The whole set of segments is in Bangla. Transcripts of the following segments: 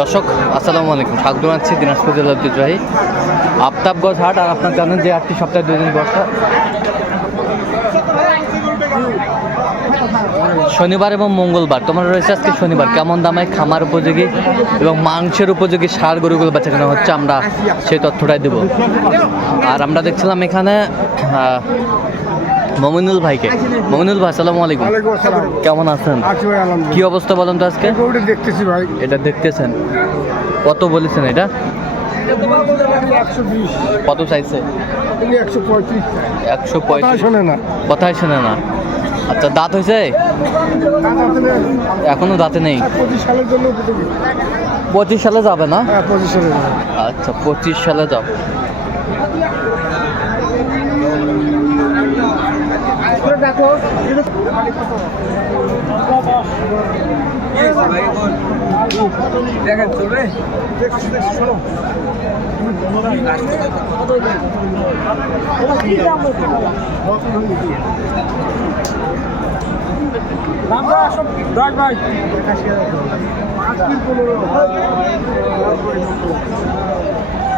দর্শক আসসালামু আলাইকুম, স্বাগত জানাচ্ছি দিনাজপুর জেলার ঐতিহ্যবাহী আফতাবগঞ্জ হাট। আর আপনার জানেন যে হাটটি সপ্তাহে 2 দিন বসা, শনিবার এবং মঙ্গলবার। তোমার রয়েছে আজকে শনিবার। কেমন দামে খামার উপযোগী এবং মাংসের উপযোগী ষাঁড় গরুগুলো বেচাকেনা হচ্ছে, আমরা সেই তথ্যটাই দেব। আর আমরা দেখছিলাম এখানে মমিনুল ভাইকে। মমিনুল ভাই আসসালামু আলাইকুম। কেমন আছেন? কি অবস্থা বলেন তো আজকে? দেখতেছি ভাই। এটা দেখতেছেন, কত বলেছেন এটা? 120। কত চাইছে? 135। 135 শোনে না, কথাই শোনে না। আচ্ছা, দাঁত হয়েছে? এখনো দাঁতে নেই। 25 সালের জন্য উপযোগী। 25 সালে যাবে না? হ্যাঁ, 25 সালে যাবে। আচ্ছা, 25 সালে যাবে। দেখেন চলবে।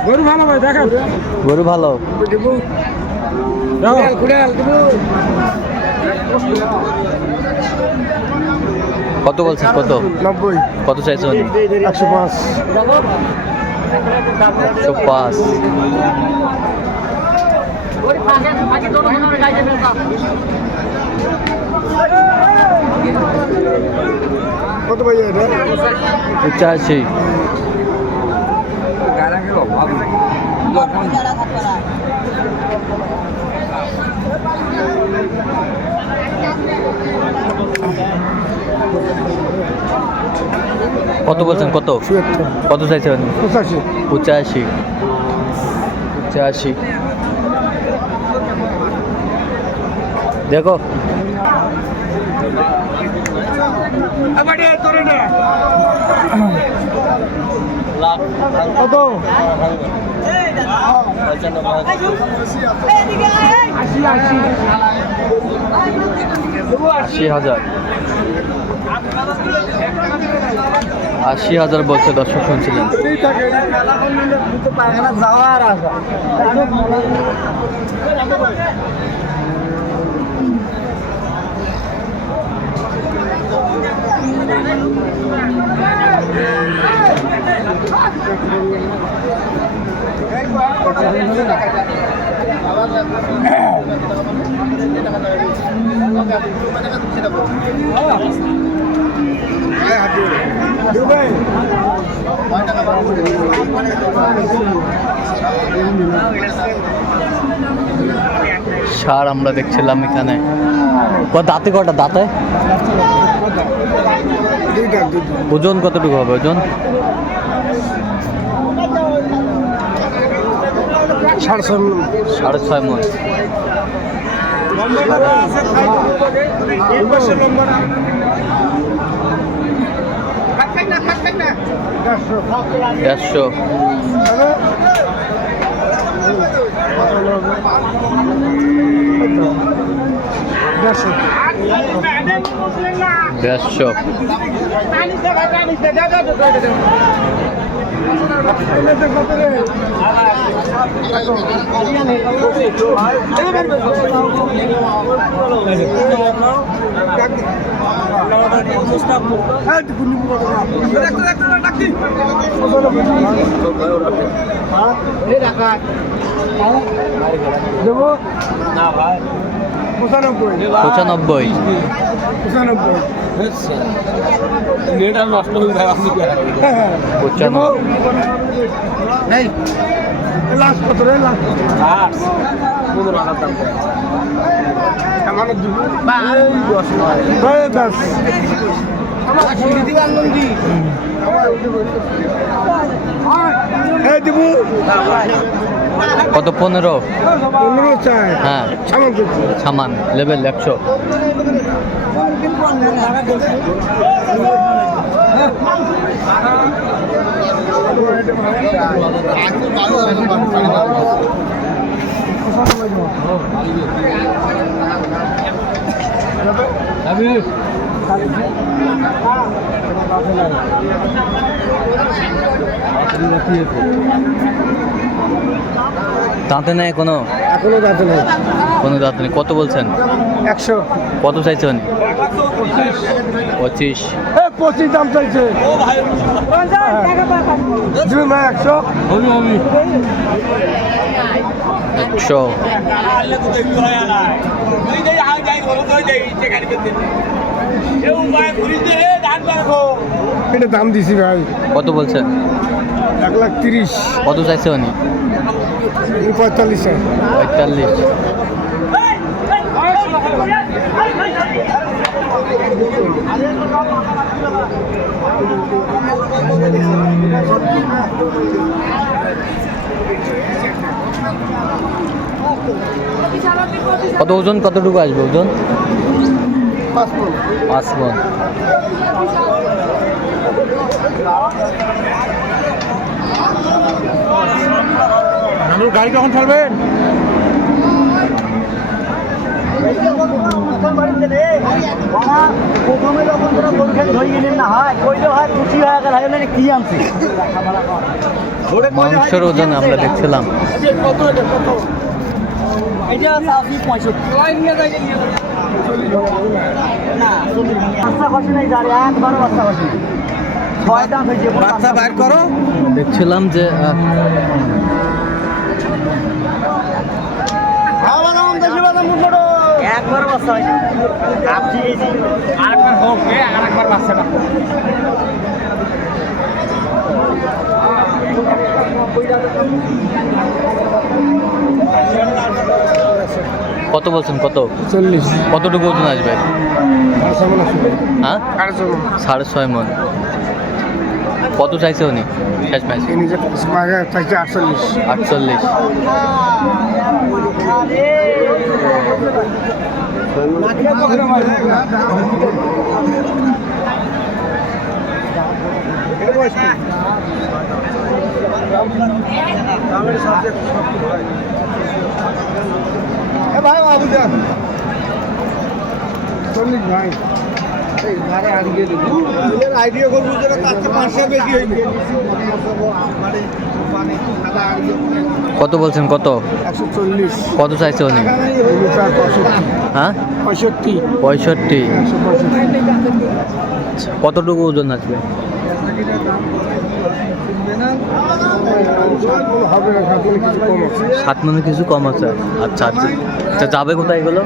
গরু ভালো ভাই, দেখেন গরু ভালো। কত বলছেন? কত? 90। কত চাইছেন? 105। 105। কত ভাই এটা? 85। কত বলছেন? কত? 76। কত চাইছেন? 85। 85। 85। দেখো কত? 80,000। 80,000 বলছে, দর্শক শুনছিলেন। যাওয়ার আশা। সার আমরা দেখছিলাম এখানে। দাঁতে কটা? দাঁতে ওজন কতটুকু হবে? ওজন 6.5 মণ। দেড়শো। পঁচানব্বই। নষ্ট হয়ে যায়। লাস্ট কত রে? লাস্ট কত? 15। 15 চাই। হ্যাঁ, সামান লেভেল 100। দাঁতে নেই কোনো? এখনো যাতে নেই। কোনো দাঁতে নেই। কত বলছেন? 100। কত চাইছেন? 25। 25 দাম চাইছে। দিবি ভাই 100। 100। এটা দাম দিছি ভাই। কত বলছেন? 1,30,000। কত চাইছে উনি? 45। 45। কত ওজন, কতটুকু আসবে ওজন? 5 মণ। গাড়ি কখন ছাড়বেন? প্রথমে যখন তোরা বলছেন ধরে গেলেন না হয় কইলে হয় খুশি হয়ে গেল হয় কি আনছে মাংসের ওজন আমরা দেখছিলাম। এটা আছে 65 না বাচ্চা খসে নাই যারে একবারও বাচ্চা খসে নাই 6 দাম হয়েছে বাচ্চা বাইর করো। দেখছিলাম যে একবার বাচ্চা হয়েছে আপনি আরেকবার হোক, আরেকবার বাচ্চাটা। কত বলছেন? কত? 40। কতটুকু ওজন আসবে? হ্যাঁ, 6.5 মণ। কত চাইছে উনি শেষ ম্যাচ? চাইছে 48। 48। ভাই বাবু যান 40 ভাই। আইডিয়া করবো যেটা তার চেয়ে 500 বেশি হইবে। কত বলছেন? কত? 140। কত চাইছে উনি? হ্যাঁ, 65। 65। কতটুকু ওজন আসবে? হবে না, কিছু কম আছে। 7 মণে কিছু কম আছে। আচ্ছা আচ্ছা আচ্ছা, যাবে কোথায় এগুলো?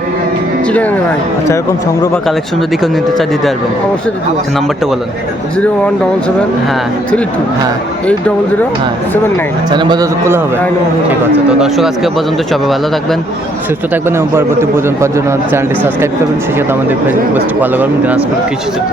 চিকেন ভাই আচ্ছা, এরকম সংগ্রহ বা কালেকশন যদি কেউ নিতে চায় দিতে পারবেন? অবশ্যই দিতে আচ্ছা, নাম্বারটা বলেন। 0177 হ্যাঁ 32 হ্যাঁ 800 হ্যাঁ। 79। চ্যানেল বাজার খোলা হবে? হ্যাঁ, নমস্কার। ঠিক আছে। তো দর্শক, আজকে পর্যন্ত সবাই ভালো থাকবেন, সুস্থ থাকবেন এবং পরবর্তী পর্যন্ত পাওয়ার জন্য চ্যানেলটি সাবস্ক্রাইব করবেন। সেই সাথে আমাদের ফেসবুক পেজটি ফলো করবেন, দিনাজপুর কৃষি চিত্র।